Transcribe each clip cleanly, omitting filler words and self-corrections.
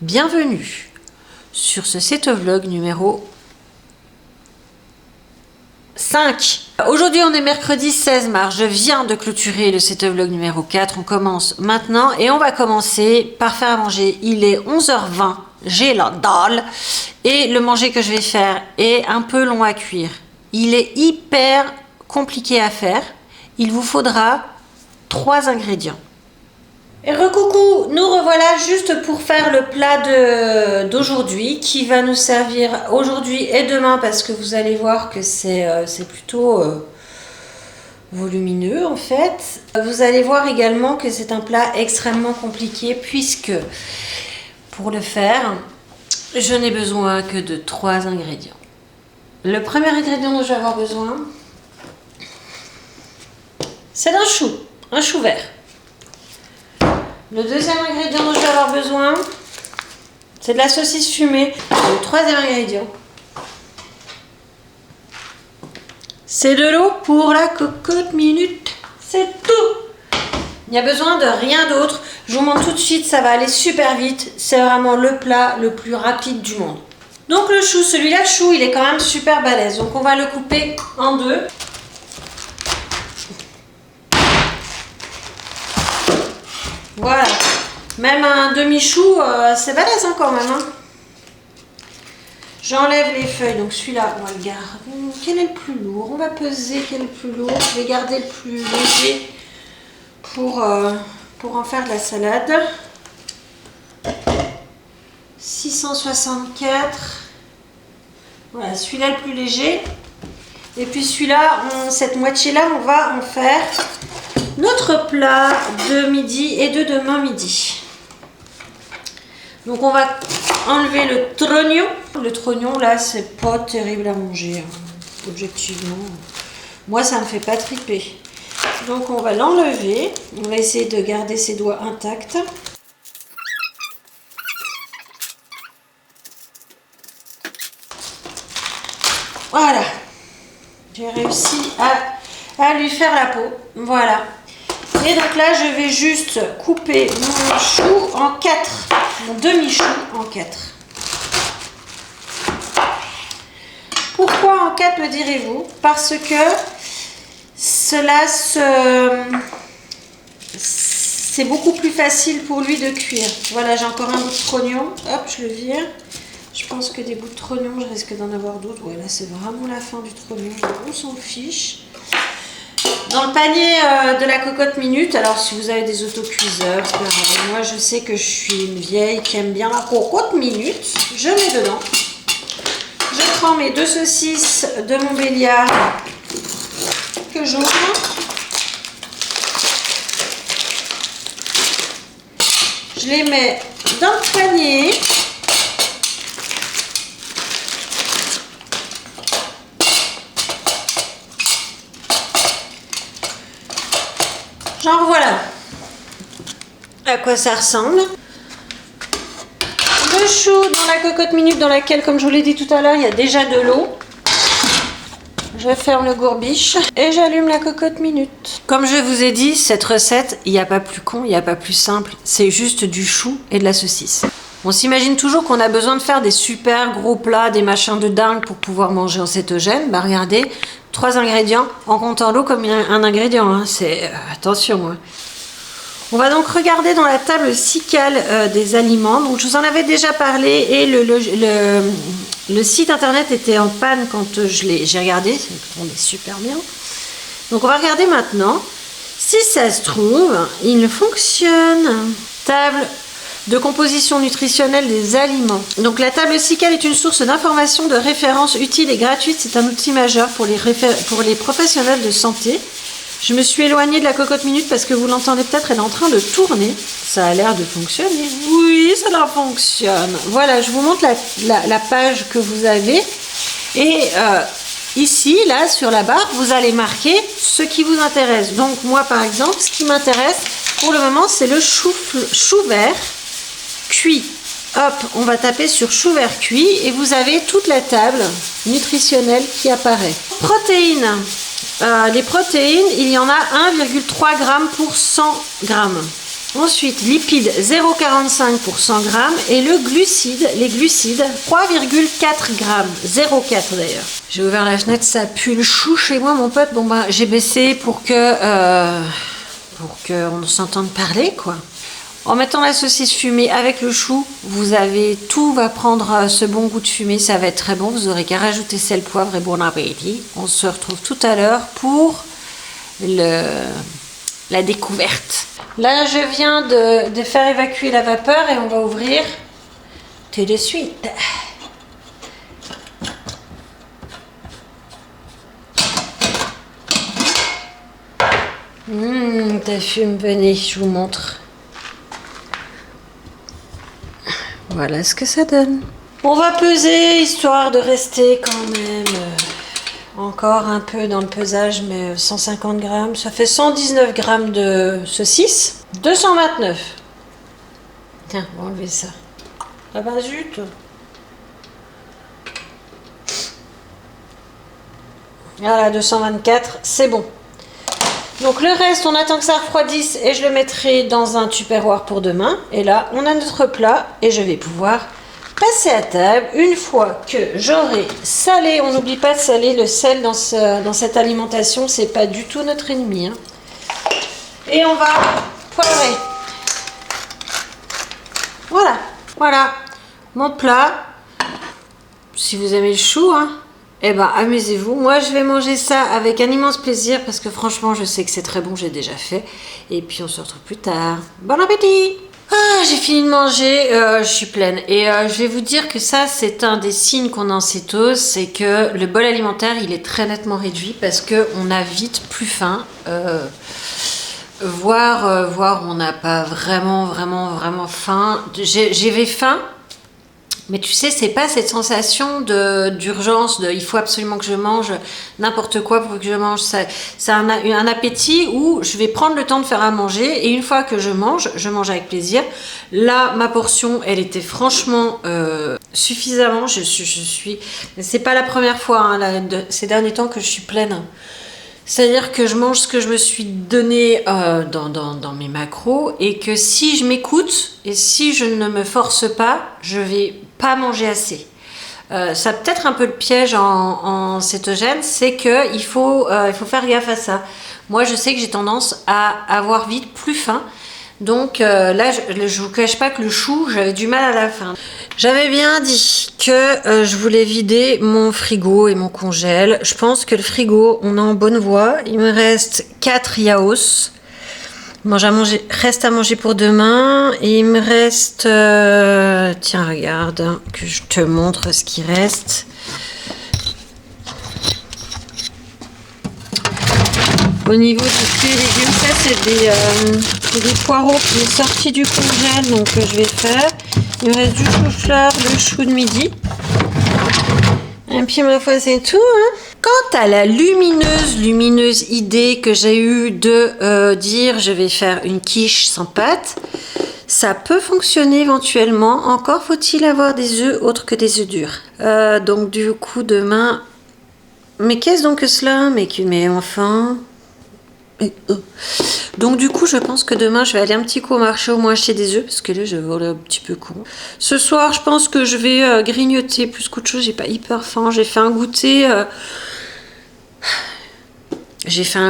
Bienvenue sur ce Cetovlog numéro 5. Aujourd'hui on est mercredi 16 mars, je viens de clôturer le Cetovlog numéro 4, on commence maintenant et on va commencer par faire à manger. Il est 11h20, j'ai la dalle et le manger que je vais faire est un peu long à cuire. Il est hyper compliqué à faire, il vous faudra 3 ingrédients. Et recoucou, nous revoilà juste pour faire le plat d'aujourd'hui qui va nous servir aujourd'hui et demain parce que vous allez voir que c'est plutôt volumineux en fait. Vous allez voir également que c'est un plat extrêmement compliqué puisque pour le faire, je n'ai besoin que de 3 ingrédients. Le premier ingrédient dont je vais avoir besoin, c'est d'un chou, un chou vert. Le deuxième ingrédient dont je vais avoir besoin, c'est de la saucisse fumée. Le troisième ingrédient, c'est de l'eau pour la cocotte minute. C'est tout. Il n'y a besoin de rien d'autre. Je vous montre tout de suite, ça va aller super vite. C'est vraiment le plat le plus rapide du monde. Donc le chou, celui-là, le chou, il est quand même super balèze. Donc on va le couper en deux. Voilà, même un demi-chou, c'est balèze hein, quand même. Hein. J'enlève les feuilles, donc celui-là, on va le garder. Quel est le plus lourd? On va peser quel est le plus lourd. Je vais garder le plus léger pour en faire de la salade. 664. Voilà, celui-là le plus léger. Et puis celui-là, cette moitié-là, on va en faire notre plat de midi et de demain midi. Donc on va enlever le trognon. Le trognon là c'est pas terrible à manger, hein, objectivement. Moi ça me fait pas triper. Donc on va l'enlever. On va essayer de garder ses doigts intacts. Voilà. J'ai réussi à lui faire la peau. Voilà. Et donc là, je vais juste couper mon chou en 4, mon demi-chou en 4. Pourquoi en 4 me direz-vous? Parce que cela c'est beaucoup plus facile pour lui de cuire. Voilà, j'ai encore un bout de trognon. Hop, je le vire. Je pense que des bouts de trognon, je risque d'en avoir d'autres. Ouais, là, c'est vraiment la fin du trognon. On s'en fiche. Dans le panier de la cocotte minute, alors si vous avez des autocuiseurs, c'est pareil. Moi je sais que je suis une vieille qui aime bien la cocotte minute. Je mets dedans. Je prends mes 2 saucisses de Montbéliard que j'ouvre. Je les mets dans le panier. Genre voilà à quoi ça ressemble. Le chou dans la cocotte minute dans laquelle, comme je vous l'ai dit tout à l'heure, il y a déjà de l'eau. Je ferme le gourbiche et j'allume la cocotte minute. Comme je vous ai dit, cette recette, il n'y a pas plus con, il n'y a pas plus simple. C'est juste du chou et de la saucisse. On s'imagine toujours qu'on a besoin de faire des super gros plats, des machins de dingue pour pouvoir manger en cétogène. Bah regardez, 3 ingrédients en comptant l'eau comme un ingrédient. Hein. C'est attention. Hein. On va donc regarder dans la table SICAL des aliments. Donc je vous en avais déjà parlé et le site internet était en panne quand j'ai regardé. On est super bien. Donc on va regarder maintenant. Si ça se trouve, il fonctionne. Table de composition nutritionnelle des aliments. Donc la table SICAL est une source d'informations de référence utile et gratuite. C'est un outil majeur pour les professionnels de santé. Je me suis éloignée de la cocotte minute parce que vous l'entendez peut-être, elle est en train de tourner. Ça a l'air de fonctionner. Oui, ça fonctionne. Voilà, je vous montre la page que vous avez. Et ici, là, sur la barre, vous allez marquer ce qui vous intéresse. Donc moi, par exemple, ce qui m'intéresse pour le moment, c'est le chou vert cuit. Hop, on va taper sur chou vert cuit et vous avez toute la table nutritionnelle qui apparaît. Protéines. Les protéines, il y en a 1,3 g pour 100 g. Ensuite, lipides 0,45 pour 100 grammes et le glucide, les glucides 3,4 grammes, 0,4 d'ailleurs. J'ai ouvert la fenêtre, ça pue le chou chez moi mon pote. Bon ben j'ai baissé pour que on s'entende parler quoi. En mettant la saucisse fumée avec le chou, vous avez tout va prendre ce bon goût de fumée, ça va être très bon. Vous aurez qu'à rajouter sel, poivre et bon appétit. On se retrouve tout à l'heure pour la découverte. Là, je viens de faire évacuer la vapeur et on va ouvrir tout de suite. Ça fume, venez, je vous montre. Voilà ce que ça donne. On va peser, histoire de rester quand même encore un peu dans le pesage, mais 150 grammes. Ça fait 119 grammes de saucisse. 229. Tiens, on va enlever ça. Ah bah zut. Voilà, 224, c'est bon. Donc le reste, on attend que ça refroidisse et je le mettrai dans un tupperware pour demain. Et là, on a notre plat et je vais pouvoir passer à table une fois que j'aurai salé. On n'oublie pas de saler le sel dans cette alimentation, c'est pas du tout notre ennemi. Hein. Et on va poivrer. Voilà, mon plat. Si vous aimez le chou, hein. Eh ben, amusez-vous. Moi, je vais manger ça avec un immense plaisir parce que franchement, je sais que c'est très bon, j'ai déjà fait. Et puis, on se retrouve plus tard. Bon appétit! Ah, j'ai fini de manger, je suis pleine. Et je vais vous dire que ça, c'est un des signes qu'on est en cétose, c'est que le bol alimentaire, il est très nettement réduit parce qu'on a vite plus faim. Voire on n'a pas vraiment faim. J'avais faim. Mais tu sais, c'est pas cette sensation d'urgence, il faut absolument que je mange n'importe quoi pour que je mange. C'est un appétit où je vais prendre le temps de faire à manger et une fois que je mange avec plaisir. Là, ma portion, elle était franchement suffisamment. C'est pas la première fois hein, ces derniers temps que je suis pleine. C'est-à-dire que je mange ce que je me suis donné dans mes macros et que si je m'écoute et si je ne me force pas, je vais pas manger assez. Ça peut-être un peu le piège en cétogène, c'est que il faut faire gaffe à ça. Moi, je sais que j'ai tendance à avoir vite plus faim. Donc là, je vous cache pas que le chou, j'avais du mal à la fin. J'avais bien dit que je voulais vider mon frigo et mon congèle. Je pense que le frigo, on est en bonne voie. Il me reste 4 yaourts. Reste à manger pour demain. Et il me reste... tiens, regarde, que je te montre ce qui reste. Au niveau du fruits et légumes, ça c'est des poireaux qui sont sortis du congèle, donc je vais faire. Il me reste du chou-fleur, le chou de midi. Et puis ma foi c'est tout. Hein. Quant à la lumineuse idée que j'ai eue de dire je vais faire une quiche sans pâte, ça peut fonctionner éventuellement. Encore faut-il avoir des œufs autres que des œufs durs. Donc du coup demain... Mais qu'est-ce donc que cela? Mais enfin... Donc du coup je pense que demain je vais aller un petit coup au marché au moins acheter des œufs parce que là je vole un petit peu con. Ce soir je pense que je vais grignoter plus qu'autre chose, j'ai pas hyper faim. J'ai fait un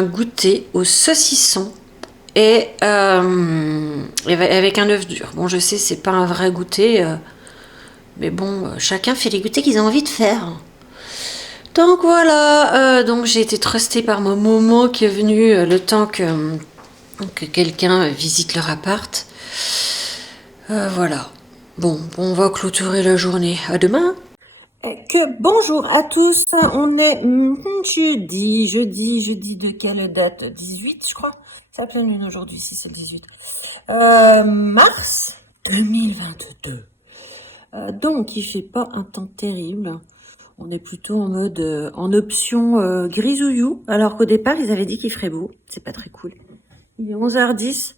goûter au saucisson et avec un œuf dur. Bon je sais c'est pas un vrai goûter mais bon chacun fait les goûters qu'ils ont envie de faire. Donc voilà, donc j'ai été trustée par mon maman qui est venue le temps que quelqu'un visite leur appart. Voilà. Bon, on va clôturer la journée. À demain. Bonjour à tous. On est jeudi de quelle date? 18, je crois. C'est la pleine lune aujourd'hui, si c'est le 18. Mars 2022. Donc, il fait pas un temps terrible. On est plutôt en mode, en option grisouillou, alors qu'au départ, ils avaient dit qu'il ferait beau. C'est pas très cool. Il est 11h10.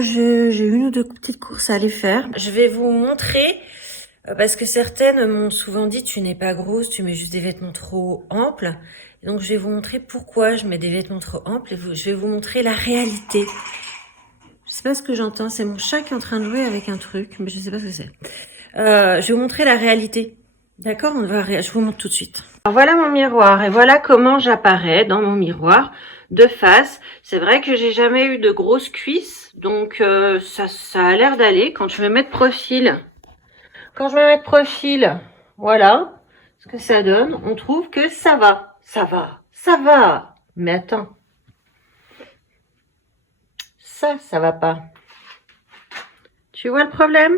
J'ai une ou deux petites courses à aller faire. Je vais vous montrer, parce que certaines m'ont souvent dit, tu n'es pas grosse, tu mets juste des vêtements trop amples. Et donc, je vais vous montrer pourquoi je mets des vêtements trop amples et je vais vous montrer la réalité. Je sais pas ce que j'entends, c'est mon chat qui est en train de jouer avec un truc, mais je sais pas ce que c'est. Je vais vous montrer la réalité. D'accord, je vous montre tout de suite. Alors voilà mon miroir et voilà comment j'apparais dans mon miroir de face. C'est vrai que j'ai jamais eu de grosses cuisses, donc ça a l'air d'aller. Quand je vais mettre profil, voilà ce que ça donne. On trouve que ça va. Mais attends, ça va pas. Tu vois le problème?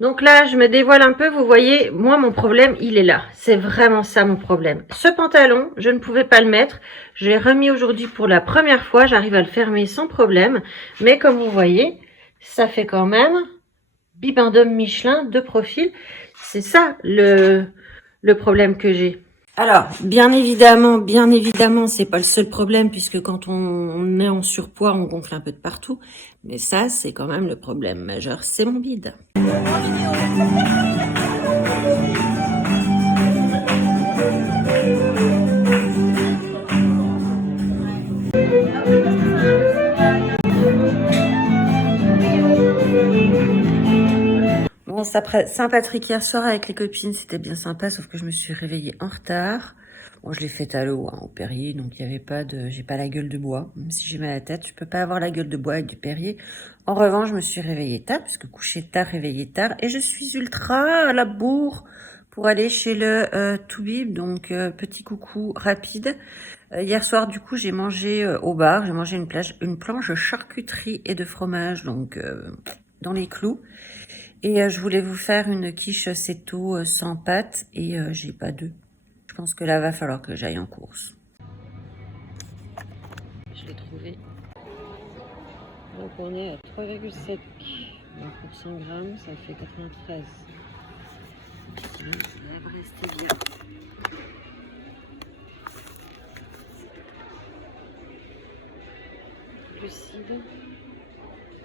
Donc là, je me dévoile un peu, vous voyez, moi, mon problème, il est là. C'est vraiment ça, mon problème. Ce pantalon, je ne pouvais pas le mettre. Je l'ai remis aujourd'hui pour la première fois. J'arrive à le fermer sans problème. Mais comme vous voyez, ça fait quand même bibendum Michelin de profil. C'est ça le problème que j'ai. Alors, bien évidemment, c'est pas le seul problème puisque quand on est en surpoids, on gonfle un peu de partout. Mais ça, c'est quand même le problème majeur, c'est mon bide. Bon, Saint-Patrick hier soir avec les copines, c'était bien sympa, sauf que je me suis réveillée en retard. Bon, je l'ai fait à l'eau, au Perrier, donc il y avait pas de, j'ai pas la gueule de bois. Même si j'ai mal à la tête, je peux pas avoir la gueule de bois avec du Perrier. En revanche, je me suis réveillée tard, puisque couché tard, réveillée tard, et je suis ultra à la bourre pour aller chez le Toubib, donc petit coucou rapide. Hier soir, du coup, j'ai mangé au bar, j'ai mangé une planche de charcuterie et de fromage, donc dans les clous. Et je voulais vous faire une quiche cetto sans pâte et j'ai pas d'œufs. Je pense que là, va falloir que j'aille en course. Je l'ai trouvé. Donc on est à 3,7. Donc pour 100 grammes, ça fait 93. Ça va rester bien. Glucides.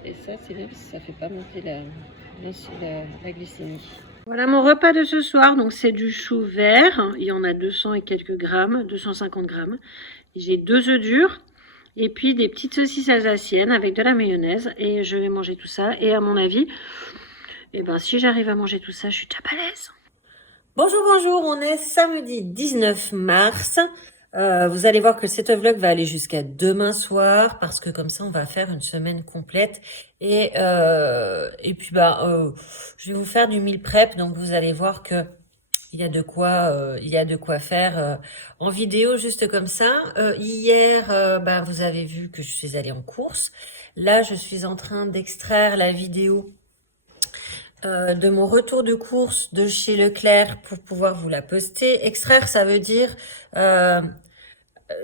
Et ça, c'est bien parce que ça fait pas monter la glycémie. Voilà mon repas de ce soir. Donc c'est du chou vert. Il y en a 200 et quelques grammes, 250 grammes. J'ai 2 œufs durs et puis des petites saucisses alsaciennes avec de la mayonnaise. Et je vais manger tout ça. Et à mon avis, eh ben, si j'arrive à manger tout ça, je suis déjà balèze. Bonjour, on est samedi 19 mars. Vous allez voir que cet vlog va aller jusqu'à demain soir parce que comme ça on va faire une semaine complète et puis je vais vous faire du meal prep, donc vous allez voir que il y a de quoi faire en vidéo juste comme ça. Hier vous avez vu que je suis allée en course. Là je suis en train d'extraire la vidéo de mon retour de course de chez Leclerc pour pouvoir vous la poster. Extraire, ça veut dire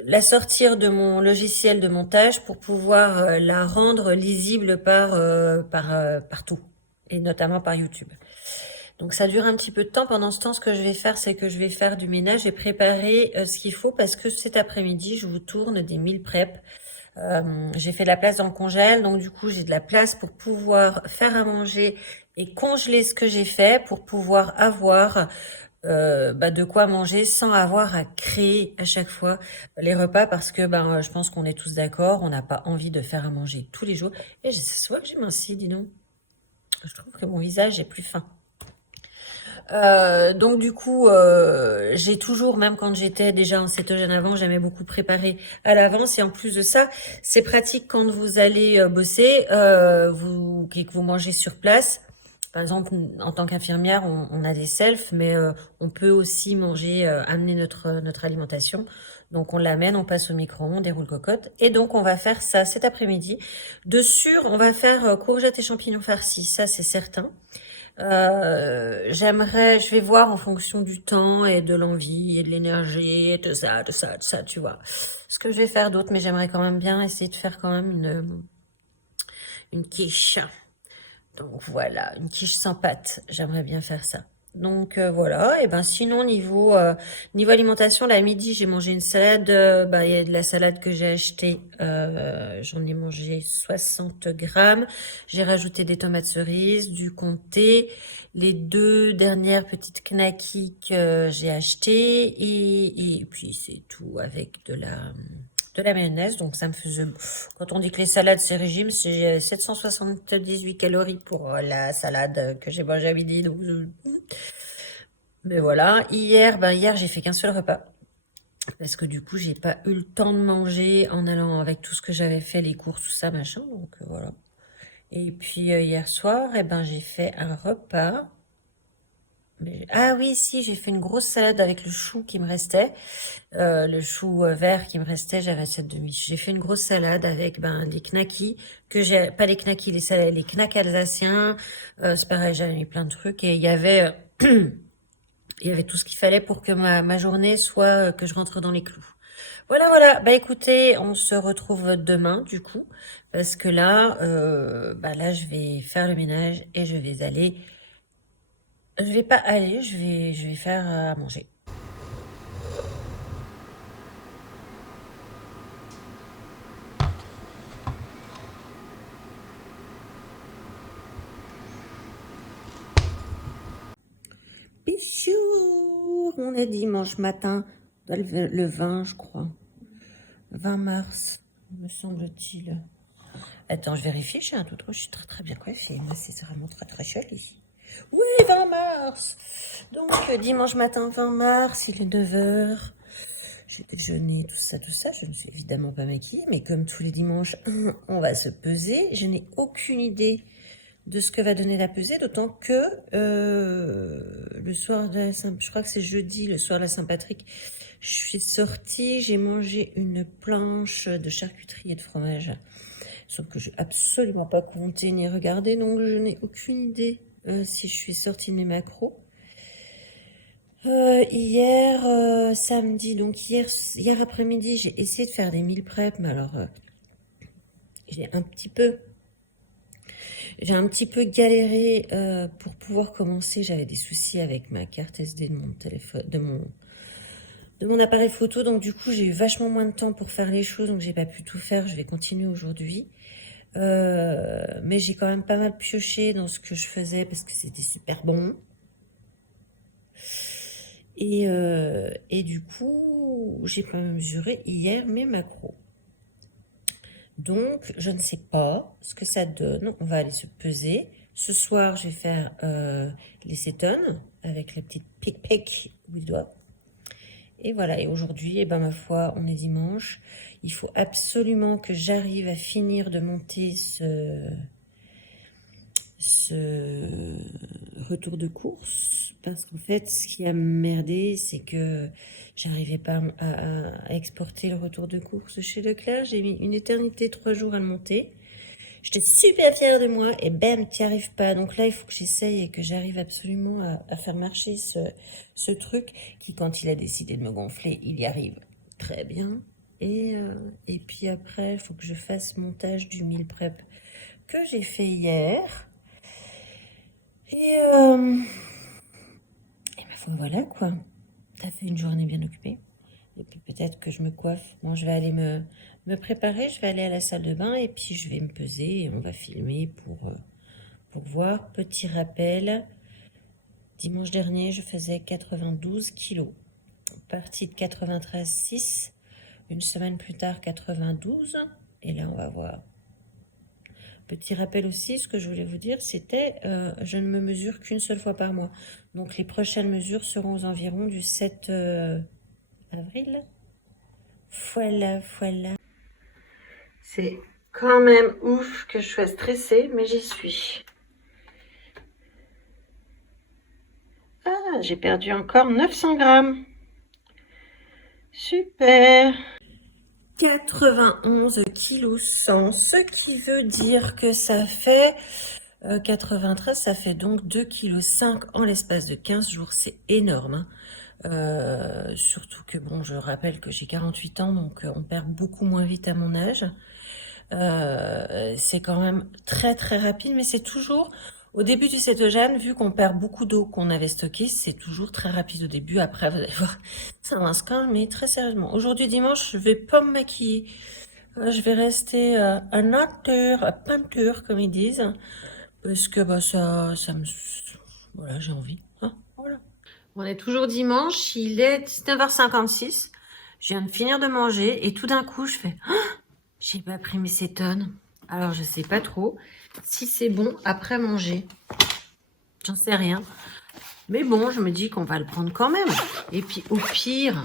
la sortir de mon logiciel de montage pour pouvoir la rendre lisible partout, et notamment par YouTube. Donc ça dure un petit peu de temps. Pendant ce temps, ce que je vais faire, c'est que je vais faire du ménage et préparer ce qu'il faut parce que cet après-midi, je vous tourne des meal prep. J'ai fait de la place dans le congèle, donc du coup j'ai de la place pour pouvoir faire à manger et congeler ce que j'ai fait pour pouvoir avoir de quoi manger sans avoir à créer à chaque fois les repas parce que je pense qu'on est tous d'accord, on n'a pas envie de faire à manger tous les jours. Et c'est soit que j'ai minci, dis donc. Je trouve que mon visage est plus fin. Donc du coup, j'ai toujours, même quand j'étais déjà en cétogène avant, j'aimais beaucoup préparer à l'avance. Et en plus de ça, c'est pratique quand vous allez bosser, et que vous mangez sur place. Par exemple, en tant qu'infirmière, on a des selfs, mais on peut aussi manger, amener notre alimentation. Donc on l'amène, on passe au micro-ondes, des roules cocottes. Et donc on va faire ça cet après-midi. De sûr, on va faire courgettes et champignons farcis, ça c'est certain. Je vais voir en fonction du temps et de l'envie et de l'énergie et tout ça, tu vois. Ce que je vais faire d'autre, mais j'aimerais quand même bien essayer de faire quand même une quiche. Donc voilà, une quiche sans pâte. J'aimerais bien faire ça. Donc voilà, et sinon niveau alimentation, là à midi j'ai mangé une salade, il y a de la salade que j'ai achetée, j'en ai mangé 60 grammes, j'ai rajouté des tomates cerises, du comté, les 2 dernières petites knackis que j'ai achetées et puis c'est tout avec de de la mayonnaise. Donc ça me faisait, quand on dit que les salades c'est régime, c'est 778 calories pour la salade que j'ai mangée à midi. Donc mais voilà, hier j'ai fait qu'un seul repas. Parce que du coup j'ai pas eu le temps de manger en allant avec tout ce que j'avais fait, les courses, tout ça, machin. Donc voilà. Et puis hier soir, j'ai fait un repas. Ah oui, si, j'ai fait une grosse salade avec le chou qui me restait. Le chou vert qui me restait, j'avais cette demi. J'ai fait une grosse salade avec des knackis, que j'ai, pas les knackis, les knacks alsaciens. C'est pareil, j'avais mis plein de trucs et il y avait, il y avait tout ce qu'il fallait pour que ma journée soit, que je rentre dans les clous. Voilà, voilà. Bah écoutez, on se retrouve demain du coup, parce que là, là, je vais faire le ménage et je vais aller. Je vais pas aller, je vais faire à manger. Bichou, on est dimanche matin, le 20, je crois. 20 mars, me semble-t-il. Attends, je vérifie, j'ai un tout autre, je suis très très bien coiffée. Moi, c'est vraiment très très joli. Oui, 20 mars. Donc, dimanche matin, 20 mars, il est 9h. Je vais déjeuner, tout ça, tout ça. Je ne me suis évidemment pas maquillée, mais comme tous les dimanches, on va se peser. Je n'ai aucune idée de ce que va donner la pesée, d'autant que le soir de je crois que c'est jeudi, le soir de la Saint-Patrick, je suis sortie, j'ai mangé une planche de charcuterie et de fromage. Sauf que je n'ai absolument pas compté ni regardé, donc je n'ai aucune idée si je suis sortie de mes macros. Hier, samedi, donc hier après-midi, j'ai essayé de faire des meal prep, mais alors j'ai un petit peu galéré pour pouvoir commencer. J'avais des soucis avec ma carte SD de mon téléphone, de mon appareil photo, donc du coup j'ai eu vachement moins de temps pour faire les choses, donc j'ai pas pu tout faire. Je vais continuer aujourd'hui. Mais j'ai quand même pas mal pioché dans ce que je faisais parce que c'était super bon. Et du coup, j'ai pas mesuré hier mes macros. Donc, je ne sais pas ce que ça donne. On va aller se peser. Ce soir, je vais faire les cétones avec la petite pic-pic du doigt. Et voilà, et aujourd'hui, ma foi, on est dimanche. Il faut absolument que j'arrive à finir de monter ce retour de course, parce qu'en fait, ce qui a merdé, c'est que j'arrivais pas à exporter le retour de course chez Leclerc. J'ai mis une éternité, 3 jours à le monter. J'étais super fière de moi et bam, t'y arrives pas. Donc là, il faut que j'essaye et que j'arrive absolument à faire marcher ce truc qui, quand il a décidé de me gonfler, il y arrive très bien. Et puis après, il faut que je fasse montage du meal prep que j'ai fait hier. Et ma foi, voilà quoi. T'as fait une journée bien occupée. Et puis peut-être que je me coiffe. Bon, je vais aller me préparer. Je vais aller à la salle de bain et puis je vais me peser et on va filmer pour voir. Petit rappel. Dimanche dernier, je faisais 92 kilos. Partie de 93,6. Une semaine plus tard, 92. Et là, on va voir. Petit rappel aussi, ce que je voulais vous dire, c'était je ne me mesure qu'une seule fois par mois. Donc les prochaines mesures seront aux environs du 7 avril. Voilà, voilà. C'est quand même ouf que je sois stressée, mais j'y suis. Ah, j'ai perdu encore 900 grammes. Super. 91 kg 100, ce qui veut dire que ça fait 93, ça fait donc 2,5 kg en l'espace de 15 jours. C'est énorme, hein. Surtout que, bon, je rappelle que j'ai 48 ans, donc on perd beaucoup moins vite à mon âge. C'est quand même très très rapide, mais c'est toujours... Au début du cétogène, vu qu'on perd beaucoup d'eau qu'on avait stockée, c'est toujours très rapide au début. Après, vous allez voir, ça avance quand même, mais très sérieusement. Aujourd'hui, dimanche, je vais pas me maquiller. Je vais rester à nature, à peinture, comme ils disent. Parce que ça me... Voilà, j'ai envie. Hein, voilà. On est toujours dimanche, il est 19h56. Je viens de finir de manger et tout d'un coup, je fais « J'ai pas pris mes cétones ». Alors, je sais pas trop si c'est bon après manger. J'en sais rien. Mais bon, je me dis qu'on va le prendre quand même. Et puis, au pire,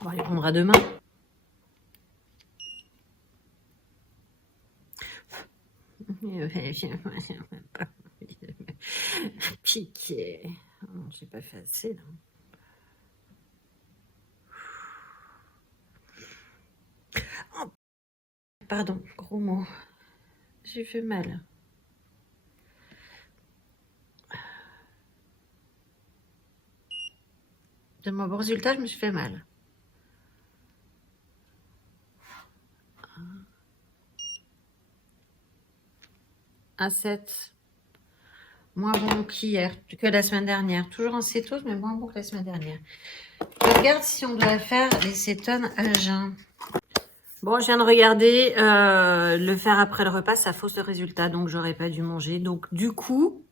on va les prendre demain. Piqué. Oh, j'ai pas fait assez, là. Oh, pardon, gros mot. J'ai fait mal. De mon bon résultat, je me suis fait mal. Un 7. Moins bon qu'hier, que la semaine dernière. Toujours en cétose, mais moins bon que la semaine dernière. Je regarde si on doit faire les cétones à jeun. Bon, je viens de regarder. Le faire après le repas, ça fausse le résultat. Donc, j'aurais pas dû manger. Donc, du coup,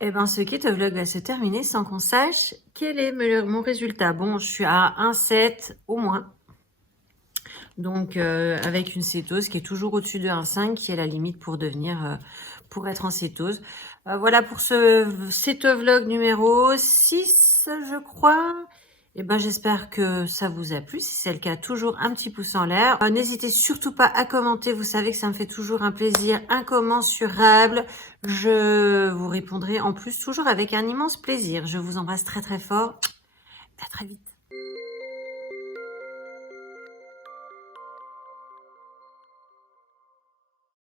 eh ben, ce ketovlog va se terminer sans qu'on sache quel est mon résultat. Bon, je suis à 1,7 au moins. Donc, avec une cétose qui est toujours au-dessus de 1,5, qui est la limite pour devenir, pour être en cétose. Voilà pour ce cétovlog numéro 6, je crois. Et ben, j'espère que ça vous a plu. Si c'est le cas, toujours un petit pouce en l'air. N'hésitez surtout pas à commenter. Vous savez que ça me fait toujours un plaisir incommensurable. Je vous répondrai en plus toujours avec un immense plaisir. Je vous embrasse très très fort. À très vite.